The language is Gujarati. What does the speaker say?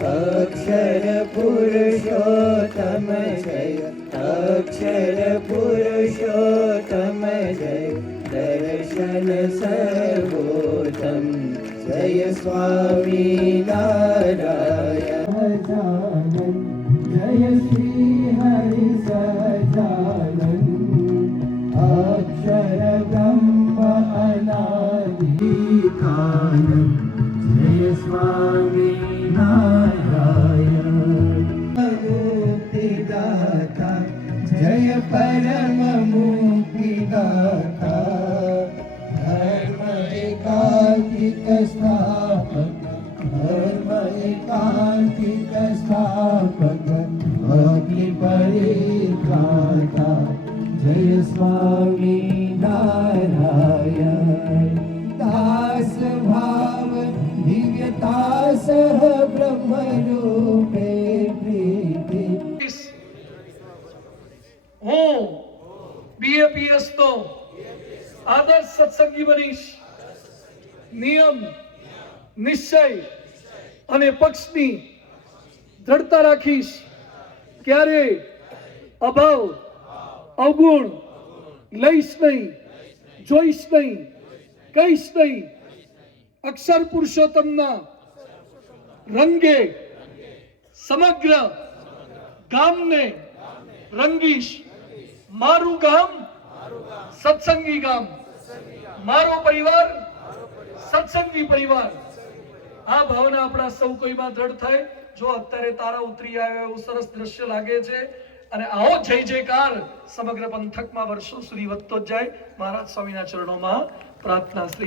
અક્ષર પુરુષોત્તમ જય, અક્ષર પુરુષોત્તમ જય, દર્શન સર્વોત્તમ જય સ્વામી નારાયણ જય શ્રી હરિ સજાનન અક્ષર બ્રહ્મ અનાદિકાનંદ જય સ્વામી નારાયણ મુક્તિદાતા જય પરમ મુક્તિદાતા ધર્મ એકાંતિક સ્થાપક ધર્મ એકાંતિક સ્થાપક ભક્તિ પરિત્રાતા જય સ્વામી નારાયણ દાસ ભાવ દિવ્યતા સહ બ્રહ્મ રૂપે પ્રીતિ હું બીએપીએસ નો આદર્શ સત્સંગી બનીશ. નિયમ, નિશ્ચય અને પક્ષની દ્રઢતા રાખીશ. ક્યારે અભાવ અવગુણ લઈશ નહીં, જોઈશ નહીં, કહીશ નહીં. અક્ષર પુરુષોત્તમના રંગે સમગ્ર ગામને રંગીશ. મારું ગામ સત્સંગી ગામ, મારો પરિવાર સત્સંગી પરિવાર. આ ભાવના આપણા સૌ કોઈમાં દ્રઢ થાય. જો અત્યારે તારા ઉતરી આવ્યા એવું સરસ દ્રશ્ય લાગે છે અને આવો જય જયકાર સમગ્ર પંથકમાં વર્ષો સુધી વધતો જ જાય. મહારાજ સ્વામીના ચરણોમાં પ્રાર્થના.